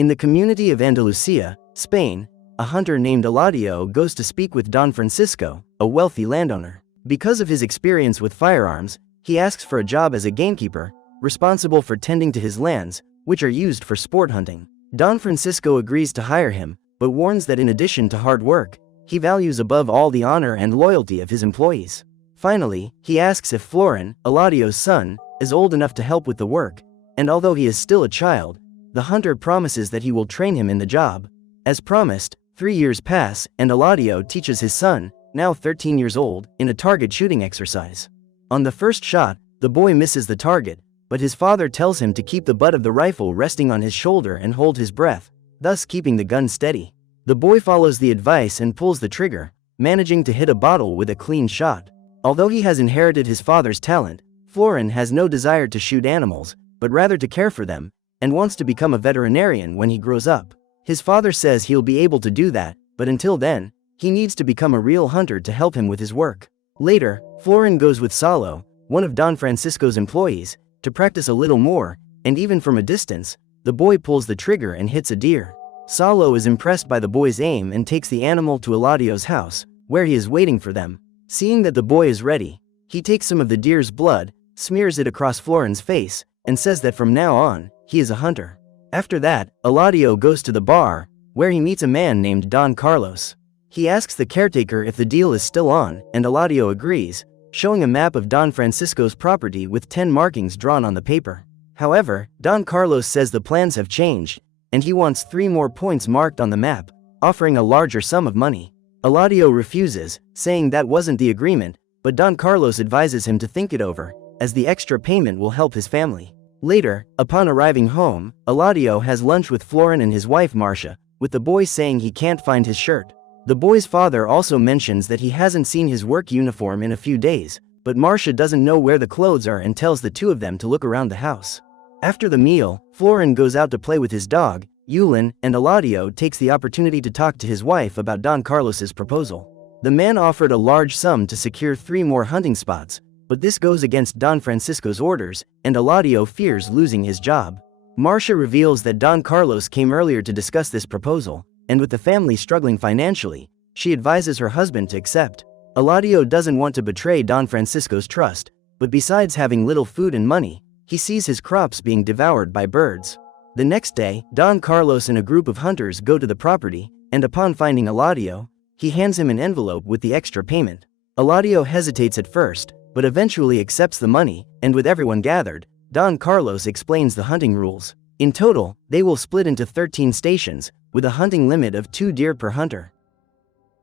In the community of Andalusia, Spain, a hunter named Eladio goes to speak with Don Francisco, a wealthy landowner. Because of his experience with firearms, he asks for a job as a gamekeeper, responsible for tending to his lands, which are used for sport hunting. Don Francisco agrees to hire him, but warns that in addition to hard work, he values above all the honor and loyalty of his employees. Finally, he asks if Florin, Eladio's son, is old enough to help with the work, and although he is still a child, the hunter promises that he will train him in the job. As promised, 3 years pass, and Eladio teaches his son, now 13 years old, in a target shooting exercise. On the first shot, the boy misses the target, but his father tells him to keep the butt of the rifle resting on his shoulder and hold his breath, thus keeping the gun steady. The boy follows the advice and pulls the trigger, managing to hit a bottle with a clean shot. Although he has inherited his father's talent, Florin has no desire to shoot animals, but rather to care for them, and wants to become a veterinarian when he grows up. His father says he'll be able to do that, but until then, he needs to become a real hunter to help him with his work. Later, Florin goes with Salo, one of Don Francisco's employees, to practice a little more, and even from a distance, the boy pulls the trigger and hits a deer. Salo is impressed by the boy's aim and takes the animal to Eladio's house, where he is waiting for them. Seeing that the boy is ready, he takes some of the deer's blood, smears it across Florin's face, and says that from now on, he is a hunter. After that, Eladio goes to the bar, where he meets a man named Don Carlos. He asks the caretaker if the deal is still on, and Eladio agrees, showing a map of Don Francisco's property with 10 markings drawn on the paper. However, Don Carlos says the plans have changed, and he wants 3 more points marked on the map, offering a larger sum of money. Eladio refuses, saying that wasn't the agreement, but Don Carlos advises him to think it over, as the extra payment will help his family. Later, upon arriving home, Eladio has lunch with Florin and his wife Marcia, with the boy saying he can't find his shirt. The boy's father also mentions that he hasn't seen his work uniform in a few days, but Marcia doesn't know where the clothes are and tells the two of them to look around the house. After the meal, Florin goes out to play with his dog, Yulin, and Eladio takes the opportunity to talk to his wife about Don Carlos's proposal. The man offered a large sum to secure 3 more hunting spots, but this goes against Don Francisco's orders, and Eladio fears losing his job. Marcia reveals that Don Carlos came earlier to discuss this proposal, and with the family struggling financially, she advises her husband to accept. Eladio doesn't want to betray Don Francisco's trust, but besides having little food and money, he sees his crops being devoured by birds. The next day, Don Carlos and a group of hunters go to the property, and upon finding Eladio, he hands him an envelope with the extra payment. Eladio hesitates at first, but eventually accepts the money, and with everyone gathered, Don Carlos explains the hunting rules. In total, they will split into 13 stations, with a hunting limit of 2 deer per hunter.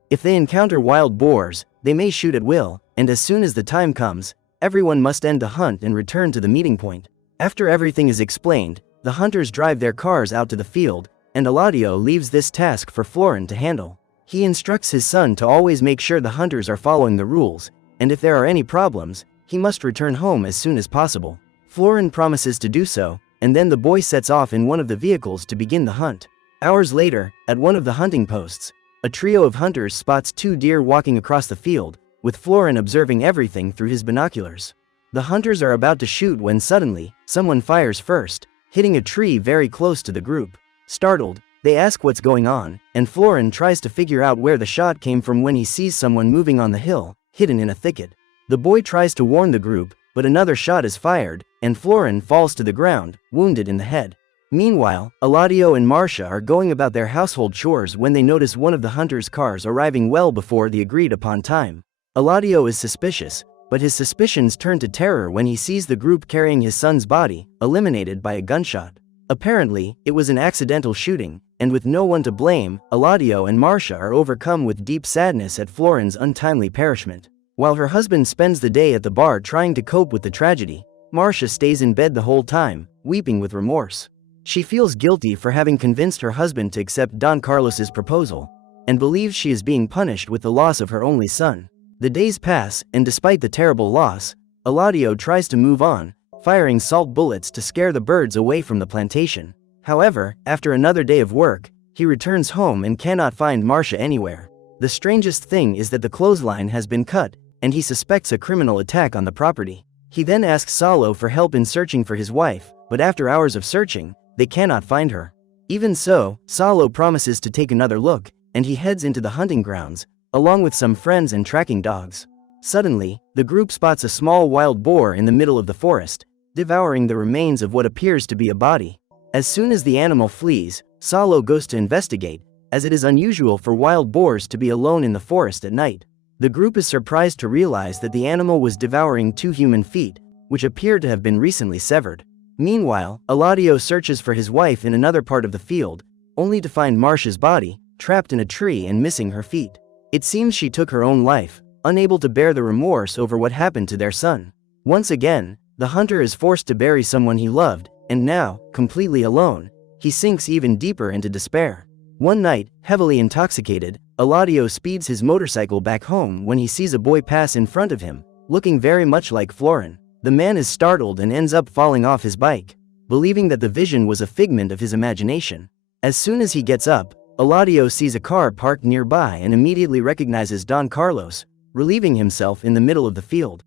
If they encounter wild boars, they may shoot at will, and as soon as the time comes, everyone must end the hunt and return to the meeting point. After everything is explained, the hunters drive their cars out to the field, and Eladio leaves this task for Florin to handle. He instructs his son to always make sure the hunters are following the rules, and if there are any problems, he must return home as soon as possible. Florin promises to do so, and then the boy sets off in one of the vehicles to begin the hunt. Hours later, at one of the hunting posts, a trio of hunters spots 2 deer walking across the field, with Florin observing everything through his binoculars. The hunters are about to shoot when suddenly, someone fires first, hitting a tree very close to the group. Startled, they ask what's going on, and Florin tries to figure out where the shot came from when he sees someone moving on the hill, hidden in a thicket. The boy tries to warn the group, but another shot is fired, and Florin falls to the ground, wounded in the head. Meanwhile, Eladio and Marcia are going about their household chores when they notice one of the hunters' cars arriving well before the agreed-upon time. Eladio is suspicious, but his suspicions turn to terror when he sees the group carrying his son's body, eliminated by a gunshot. Apparently, it was an accidental shooting, and with no one to blame, Eladio and Marcia are overcome with deep sadness at Florin's untimely perishment. While her husband spends the day at the bar trying to cope with the tragedy, Marcia stays in bed the whole time, weeping with remorse. She feels guilty for having convinced her husband to accept Don Carlos's proposal, and believes she is being punished with the loss of her only son. The days pass, and despite the terrible loss, Eladio tries to move on, firing salt bullets to scare the birds away from the plantation. However, after another day of work, he returns home and cannot find Marcia anywhere. The strangest thing is that the clothesline has been cut, and he suspects a criminal attack on the property. He then asks Salo for help in searching for his wife, but after hours of searching, they cannot find her. Even so, Salo promises to take another look, and he heads into the hunting grounds, along with some friends and tracking dogs. Suddenly, the group spots a small wild boar in the middle of the forest, devouring the remains of what appears to be a body. As soon as the animal flees, Salo goes to investigate, as it is unusual for wild boars to be alone in the forest at night. The group is surprised to realize that the animal was devouring 2 human feet, which appear to have been recently severed. Meanwhile, Eladio searches for his wife in another part of the field, only to find Marcia's body, trapped in a tree and missing her feet. It seems she took her own life, unable to bear the remorse over what happened to their son. Once again, the hunter is forced to bury someone he loved, and now, completely alone, he sinks even deeper into despair. One night, heavily intoxicated, Eladio speeds his motorcycle back home when he sees a boy pass in front of him, looking very much like Florin. The man is startled and ends up falling off his bike, believing that the vision was a figment of his imagination. As soon as he gets up, Eladio sees a car parked nearby and immediately recognizes Don Carlos, relieving himself in the middle of the field.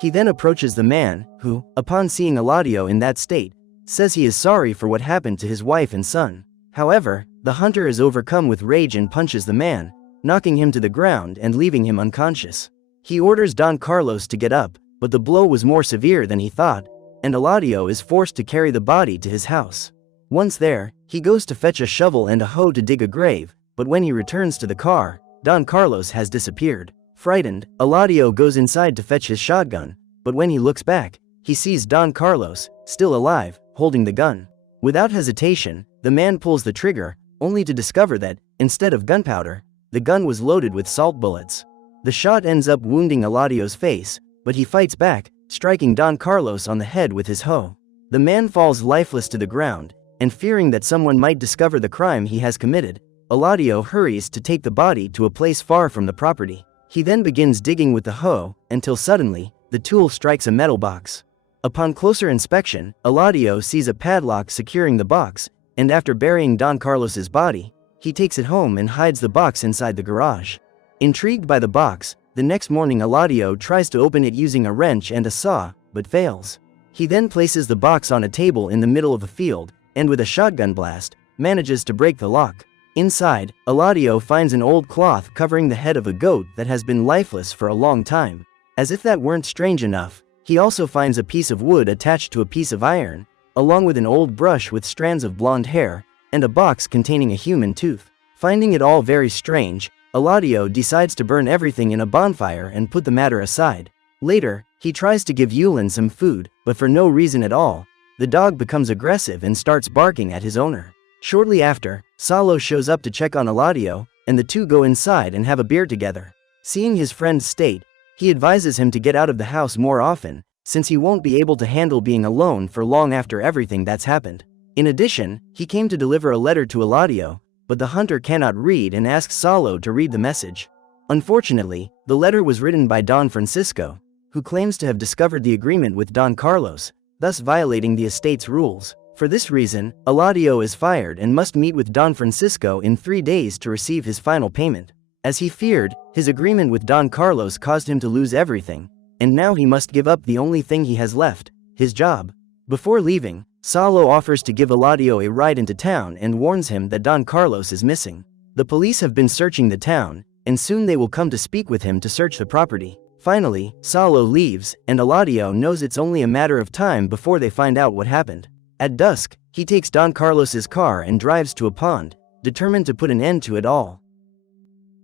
He then approaches the man, who, upon seeing Eladio in that state, says he is sorry for what happened to his wife and son. However, the hunter is overcome with rage and punches the man, knocking him to the ground and leaving him unconscious. He orders Don Carlos to get up, but the blow was more severe than he thought, and Eladio is forced to carry the body to his house. Once there, he goes to fetch a shovel and a hoe to dig a grave, but when he returns to the car, Don Carlos has disappeared. Frightened, Eladio goes inside to fetch his shotgun, but when he looks back, he sees Don Carlos, still alive, holding the gun. Without hesitation, the man pulls the trigger, only to discover that, instead of gunpowder, the gun was loaded with salt bullets. The shot ends up wounding Eladio's face, but he fights back, striking Don Carlos on the head with his hoe. The man falls lifeless to the ground, and fearing that someone might discover the crime he has committed, Eladio hurries to take the body to a place far from the property. He then begins digging with the hoe, until suddenly, the tool strikes a metal box. Upon closer inspection, Eladio sees a padlock securing the box, and after burying Don Carlos's body, he takes it home and hides the box inside the garage. Intrigued by the box, the next morning Eladio tries to open it using a wrench and a saw, but fails. He then places the box on a table in the middle of the field, and with a shotgun blast, manages to break the lock. Inside, Eladio finds an old cloth covering the head of a goat that has been lifeless for a long time. As if that weren't strange enough, he also finds a piece of wood attached to a piece of iron, along with an old brush with strands of blonde hair, and a box containing a human tooth. Finding it all very strange, Eladio decides to burn everything in a bonfire and put the matter aside. Later, he tries to give Yulin some food, but for no reason at all, the dog becomes aggressive and starts barking at his owner. Shortly after, Salo shows up to check on Eladio, and the two go inside and have a beer together. Seeing his friend's state, he advises him to get out of the house more often, since he won't be able to handle being alone for long after everything that's happened. In addition, he came to deliver a letter to Eladio, but the hunter cannot read and asks Salo to read the message. Unfortunately, the letter was written by Don Francisco, who claims to have discovered the agreement with Don Carlos, thus violating the estate's rules. For this reason, Eladio is fired and must meet with Don Francisco in 3 days to receive his final payment. As he feared, his agreement with Don Carlos caused him to lose everything, and now he must give up the only thing he has left, his job. Before leaving, Salo offers to give Eladio a ride into town and warns him that Don Carlos is missing. The police have been searching the town, and soon they will come to speak with him to search the property. Finally, Salo leaves, and Eladio knows it's only a matter of time before they find out what happened. At dusk, he takes Don Carlos's car and drives to a pond, determined to put an end to it all.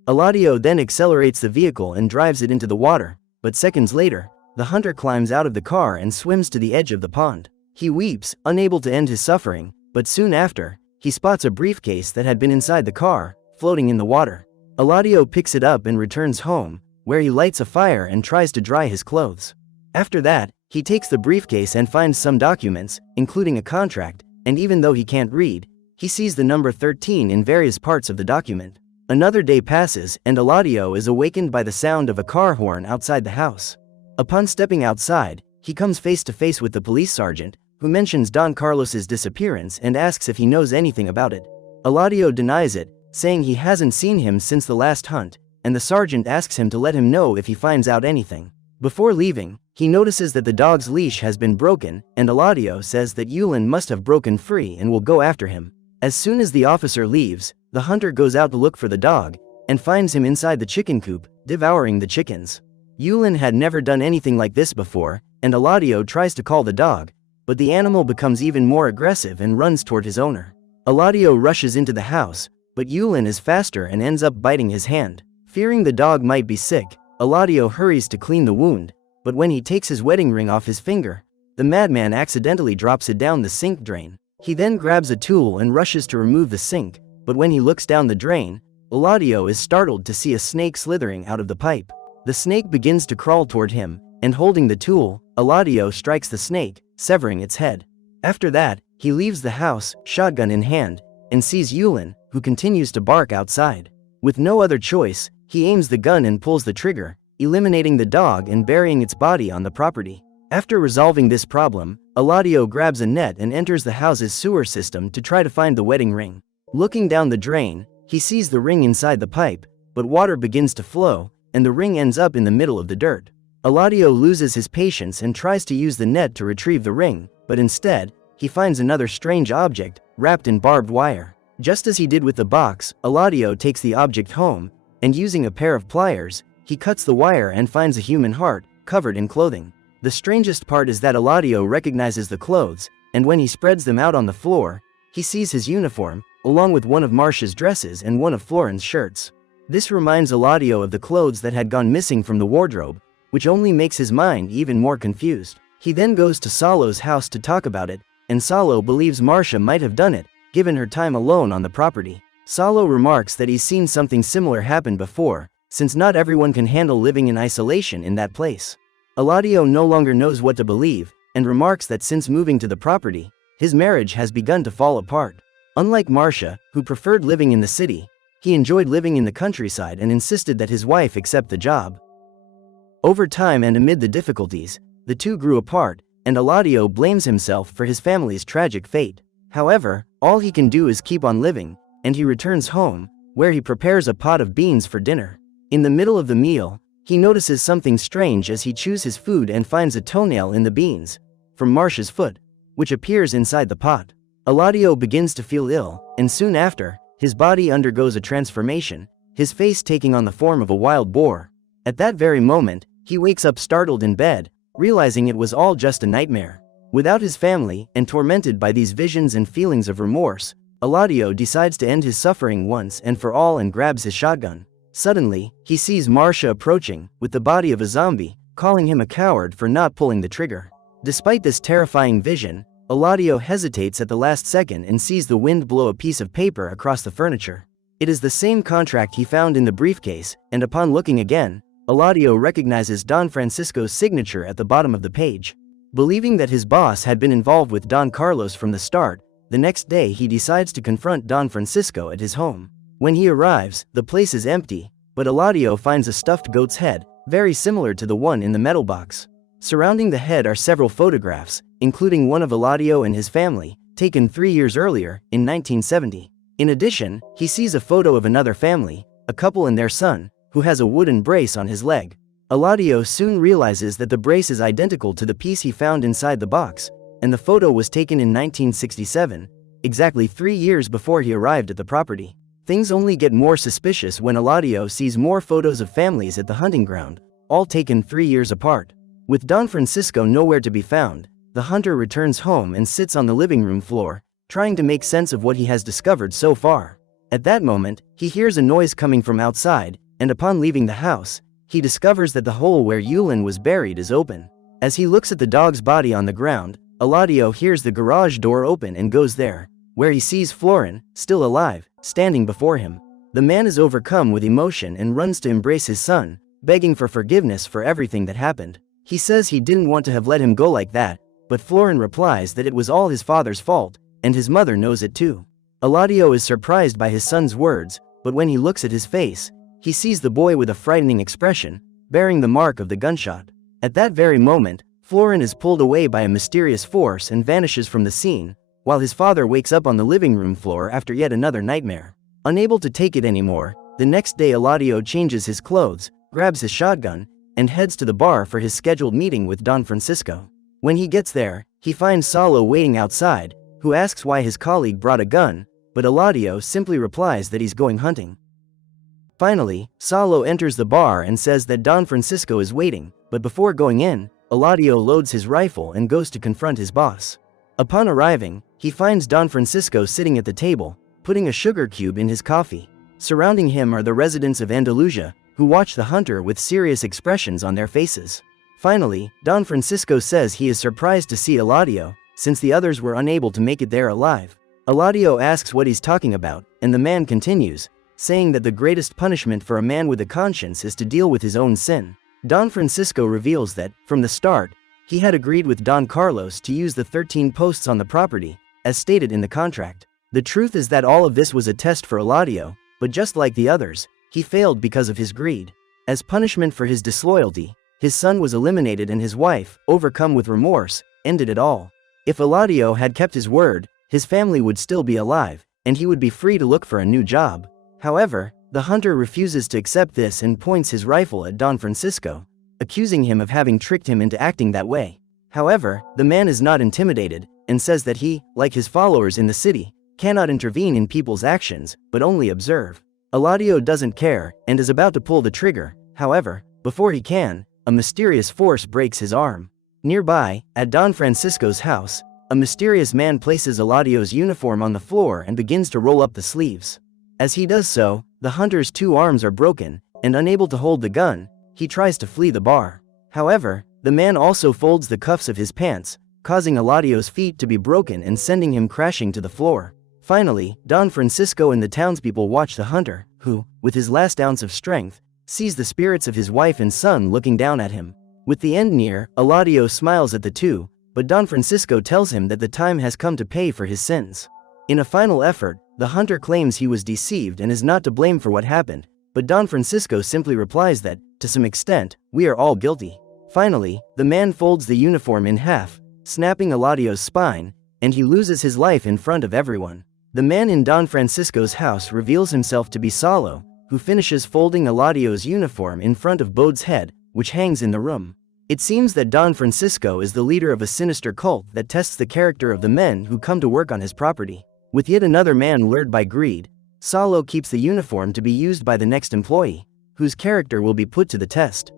Eladio then accelerates the vehicle and drives it into the water, but seconds later, the hunter climbs out of the car and swims to the edge of the pond. He weeps, unable to end his suffering, but soon after, he spots a briefcase that had been inside the car, floating in the water. Eladio picks it up and returns home, where he lights a fire and tries to dry his clothes. After that, he takes the briefcase and finds some documents, including a contract, and even though he can't read, he sees the number 13 in various parts of the document. Another day passes, and Eladio is awakened by the sound of a car horn outside the house. Upon stepping outside, he comes face to face with the police sergeant, who mentions Don Carlos's disappearance and asks if he knows anything about it. Eladio denies it, saying he hasn't seen him since the last hunt, and the sergeant asks him to let him know if he finds out anything. Before leaving, he notices that the dog's leash has been broken, and Eladio says that Yulin must have broken free and will go after him. As soon as the officer leaves, the hunter goes out to look for the dog and finds him inside the chicken coop, devouring the chickens. Yulin had never done anything like this before, and Eladio tries to call the dog, but the animal becomes even more aggressive and runs toward his owner. Eladio rushes into the house, but Yulin is faster and ends up biting his hand. Fearing the dog might be sick, Eladio hurries to clean the wound, but when he takes his wedding ring off his finger, the madman accidentally drops it down the sink drain. He then grabs a tool and rushes to remove the sink, but when he looks down the drain, Eladio is startled to see a snake slithering out of the pipe. The snake begins to crawl toward him, and holding the tool, Eladio strikes the snake, severing its head. After that, he leaves the house, shotgun in hand, and sees Yulin, who continues to bark outside. With no other choice, he aims the gun and pulls the trigger, eliminating the dog and burying its body on the property. After resolving this problem, Eladio grabs a net and enters the house's sewer system to try to find the wedding ring. Looking down the drain, he sees the ring inside the pipe, but water begins to flow, and the ring ends up in the middle of the dirt. Eladio loses his patience and tries to use the net to retrieve the ring, but instead, he finds another strange object, wrapped in barbed wire. Just as he did with the box, Eladio takes the object home, and using a pair of pliers, he cuts the wire and finds a human heart, covered in clothing. The strangest part is that Eladio recognizes the clothes, and when he spreads them out on the floor, he sees his uniform, along with one of Marcia's dresses and one of Florin's shirts. This reminds Eladio of the clothes that had gone missing from the wardrobe, which only makes his mind even more confused. He then goes to Salo's house to talk about it, and Salo believes Marcia might have done it, given her time alone on the property. Salo remarks that he's seen something similar happen before, since not everyone can handle living in isolation in that place. Eladio no longer knows what to believe, and remarks that since moving to the property, his marriage has begun to fall apart. Unlike Marcia, who preferred living in the city, he enjoyed living in the countryside and insisted that his wife accept the job. Over time and amid the difficulties, the two grew apart, and Eladio blames himself for his family's tragic fate. However, all he can do is keep on living, and he returns home, where he prepares a pot of beans for dinner. In the middle of the meal, he notices something strange as he chews his food and finds a toenail in the beans, from Marcia's foot, which appears inside the pot. Eladio begins to feel ill, and soon after, his body undergoes a transformation, his face taking on the form of a wild boar. At that very moment, he wakes up startled in bed, realizing it was all just a nightmare. Without his family, and tormented by these visions and feelings of remorse, Eladio decides to end his suffering once and for all and grabs his shotgun. Suddenly, he sees Marcia approaching, with the body of a zombie, calling him a coward for not pulling the trigger. Despite this terrifying vision, Eladio hesitates at the last second and sees the wind blow a piece of paper across the furniture. It is the same contract he found in the briefcase, and upon looking again, Eladio recognizes Don Francisco's signature at the bottom of the page. Believing that his boss had been involved with Don Carlos from the start, the next day he decides to confront Don Francisco at his home. When he arrives, the place is empty, but Eladio finds a stuffed goat's head, very similar to the one in the metal box. Surrounding the head are several photographs, including one of Eladio and his family, taken 3 years earlier, in 1970. In addition, he sees a photo of another family, a couple and their son, who has a wooden brace on his leg. Eladio soon realizes that the brace is identical to the piece he found inside the box, and the photo was taken in 1967, exactly 3 years before he arrived at the property. Things only get more suspicious when Eladio sees more photos of families at the hunting ground, all taken 3 years apart. With Don Francisco nowhere to be found, the hunter returns home and sits on the living room floor, trying to make sense of what he has discovered so far. At that moment, he hears a noise coming from outside, and upon leaving the house, he discovers that the hole where Yulin was buried is open. As he looks at the dog's body on the ground, Eladio hears the garage door open and goes there, where he sees Florin, still alive, standing before him. The man is overcome with emotion and runs to embrace his son, begging for forgiveness for everything that happened. He says he didn't want to have let him go like that, but Florin replies that it was all his father's fault, and his mother knows it too. Eladio is surprised by his son's words, but when he looks at his face, he sees the boy with a frightening expression, bearing the mark of the gunshot. At that very moment, Florin is pulled away by a mysterious force and vanishes from the scene, while his father wakes up on the living room floor after yet another nightmare. Unable to take it anymore, the next day Eladio changes his clothes, grabs his shotgun, and heads to the bar for his scheduled meeting with Don Francisco. When he gets there, he finds Salo waiting outside, who asks why his colleague brought a gun, but Eladio simply replies that he's going hunting. Finally, Salo enters the bar and says that Don Francisco is waiting, but before going in, Eladio loads his rifle and goes to confront his boss. Upon arriving, he finds Don Francisco sitting at the table, putting a sugar cube in his coffee. Surrounding him are the residents of Andalusia, who watch the hunter with serious expressions on their faces. Finally, Don Francisco says he is surprised to see Eladio, since the others were unable to make it there alive. Eladio asks what he's talking about, and the man continues, saying that the greatest punishment for a man with a conscience is to deal with his own sin. Don Francisco reveals that, from the start, he had agreed with Don Carlos to use the 13 posts on the property, as stated in the contract. The truth is that all of this was a test for Eladio, but just like the others, he failed because of his greed. As punishment for his disloyalty, his son was eliminated and his wife, overcome with remorse, ended it all. If Eladio had kept his word, his family would still be alive, and he would be free to look for a new job. However, the hunter refuses to accept this and points his rifle at Don Francisco, accusing him of having tricked him into acting that way. However, the man is not intimidated, and says that he, like his followers in the city, cannot intervene in people's actions, but only observe. Eladio doesn't care, and is about to pull the trigger. However, before he can, a mysterious force breaks his arm. Nearby, at Don Francisco's house, a mysterious man places Eladio's uniform on the floor and begins to roll up the sleeves. As he does so, the hunter's 2 arms are broken, and unable to hold the gun, he tries to flee the bar. However, the man also folds the cuffs of his pants, causing Eladio's feet to be broken and sending him crashing to the floor. Finally, Don Francisco and the townspeople watch the hunter, who, with his last ounce of strength, sees the spirits of his wife and son looking down at him. With the end near, Eladio smiles at the two, but Don Francisco tells him that the time has come to pay for his sins. In a final effort, the hunter claims he was deceived and is not to blame for what happened, but Don Francisco simply replies that, to some extent, we are all guilty. Finally, the man folds the uniform in half, snapping Eladio's spine, and he loses his life in front of everyone. The man in Don Francisco's house reveals himself to be Salo, who finishes folding Eladio's uniform in front of Bode's head, which hangs in the room. It seems that Don Francisco is the leader of a sinister cult that tests the character of the men who come to work on his property. With yet another man lured by greed, Salo keeps the uniform to be used by the next employee, whose character will be put to the test.